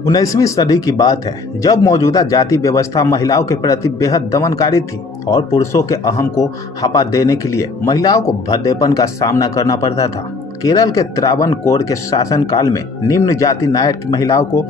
19वीं सदी की बात है, जब मौजूदा जाति व्यवस्था महिलाओं के प्रति बेहद दमनकारी थी और पुरुषों के अहम को हपा देने के लिए महिलाओं को भद्देपन का सामना करना पड़ता था। केरल के त्रावणकोर के शासन काल में निम्न जाति नायर की महिलाओं को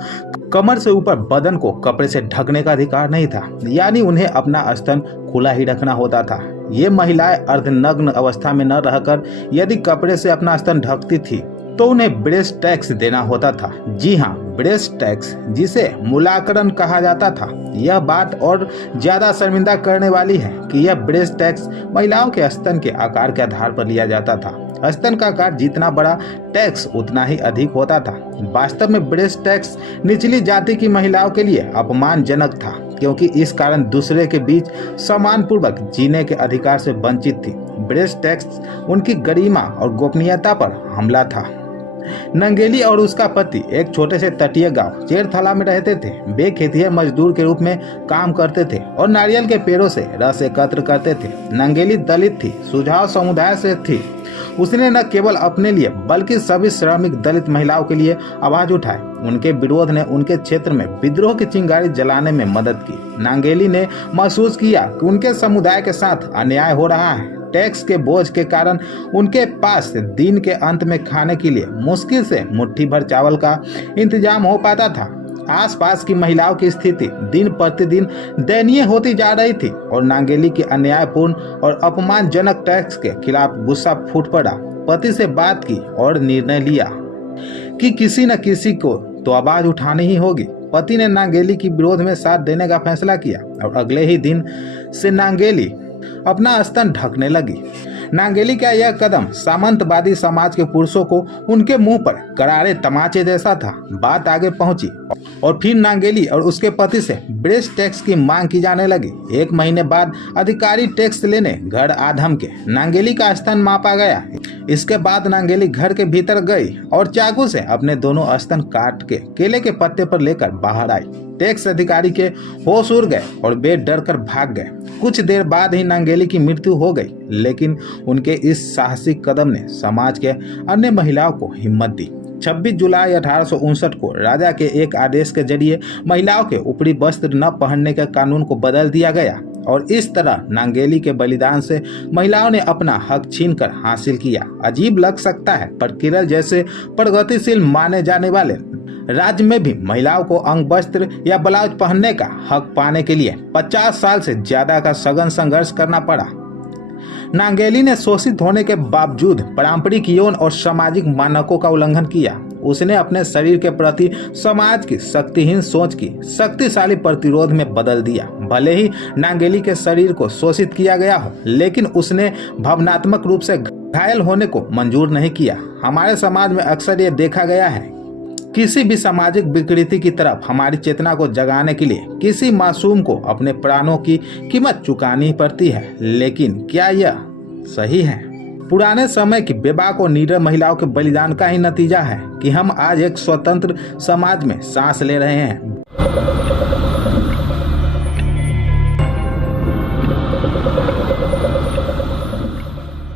कमर से ऊपर बदन को कपड़े से ढकने का अधिकार नहीं था, यानी उन्हें अपना स्तन खुला ही रखना होता था। ये महिलाएं अर्धनग्न अवस्था में न रहकर यदि कपड़े से अपना स्तन ढकती थी तो उन्हें ब्रेस्ट टैक्स देना होता था। जी हाँ, ब्रेस्ट टैक्स, जिसे मूलांकन कहा जाता था। यह बात और ज्यादा शर्मिंदा करने वाली है कि यह ब्रेस्ट टैक्स महिलाओं के स्तन के आकार के आधार पर लिया जाता था। स्तन का आकार जितना बड़ा, टैक्स उतना ही अधिक होता था। वास्तव में ब्रेस्ट टैक्स निचली जाति की महिलाओं के लिए अपमानजनक था, क्योंकि इस कारण दूसरे के बीच सम्मानपूर्वक जीने के अधिकार से वंचित थी। ब्रेस्ट टैक्स उनकी गरिमा और गोपनीयता पर हमला था। नंगेली और उसका पति एक छोटे से तटीय गांव चेरथला में रहते थे। वे खेतिहर मजदूर के रूप में काम करते थे और नारियल के पेड़ों से रस एकत्र करते थे। नंगेली दलित थी, सुझाव समुदाय से थी। उसने न केवल अपने लिए बल्कि सभी श्रमिक दलित महिलाओं के लिए आवाज उठाई। उनके विरोध ने उनके क्षेत्र में विद्रोह की चिंगारी जलाने में मदद की। नांगेली ने महसूस किया कि उनके समुदाय के साथ अन्याय हो रहा है। टैक्स के बोझ के कारण उनके पास दिन के अंत में खाने के लिए मुश्किल से मुट्ठी भर चावल का इंतजाम हो पाता था। आसपास की महिलाओं की स्थिति दिन प्रतिदिन दयनीय होती जा रही थी और नांगेली की अन्यायपूर्ण और अपमानजनक टैक्स के खिलाफ गुस्सा फूट पड़ा। पति से बात की और निर्णय लिया कि किसी न किसी को तो आवाज उठानी ही होगी। पति ने नांगेली की विरोध में साथ देने का फैसला किया और अगले ही दिन से नांगेली अपना स्तन ढकने लगी। नांगेली का यह कदम सामंतवादी समाज के पुरुषों को उनके मुंह पर करारे तमाचे जैसा था। बात आगे पहुंची और फिर नांगेली और उसके पति से ब्रेस्ट टैक्स की मांग की जाने लगी। 1 महीने बाद अधिकारी टैक्स लेने घर आ धमके। नांगेली का स्तन मापा गया। इसके बाद नांगेली घर के भीतर गई और चाकू से अपने दोनों स्तन काट के केले के पत्ते पर लेकर बाहर आई। टैक्स अधिकारी के होश उड़ गए और वे डर कर भाग गए। कुछ देर बाद ही नांगेली की मृत्यु हो गई, लेकिन उनके इस साहसिक कदम ने समाज के अन्य महिलाओं को हिम्मत दी। 26 जुलाई 1859 को राजा के एक आदेश के जरिए महिलाओं के ऊपरी वस्त्र न पहनने के कानून को बदल दिया गया और इस तरह नांगेली के बलिदान से महिलाओं ने अपना हक छीनकर हासिल किया। अजीब लग सकता है, पर केरल जैसे प्रगतिशील माने जाने वाले राज्य में भी महिलाओं को अंग वस्त्र या ब्लाउज पहनने का हक पाने के लिए 50 साल से ज्यादा का सघन संघर्ष करना पड़ा। नांगेली ने शोषित होने के बावजूद पारंपरिक यौन और सामाजिक मानकों का उल्लंघन किया। उसने अपने शरीर के प्रति समाज की शक्तिहीन सोच की शक्तिशाली प्रतिरोध में बदल दिया। भले ही नांगेली के शरीर को शोषित किया गया हो, लेकिन उसने भावनात्मक रूप से घायल होने को मंजूर नहीं किया। हमारे समाज में अक्सर ये देखा गया है, किसी भी सामाजिक विकृति की तरफ हमारी चेतना को जगाने के लिए किसी मासूम को अपने प्राणों की कीमत चुकानी पड़ती है। लेकिन क्या यह सही है? पुराने समय की बेबाक और नीडर महिलाओं के बलिदान का ही नतीजा है कि हम आज एक स्वतंत्र समाज में सांस ले रहे हैं।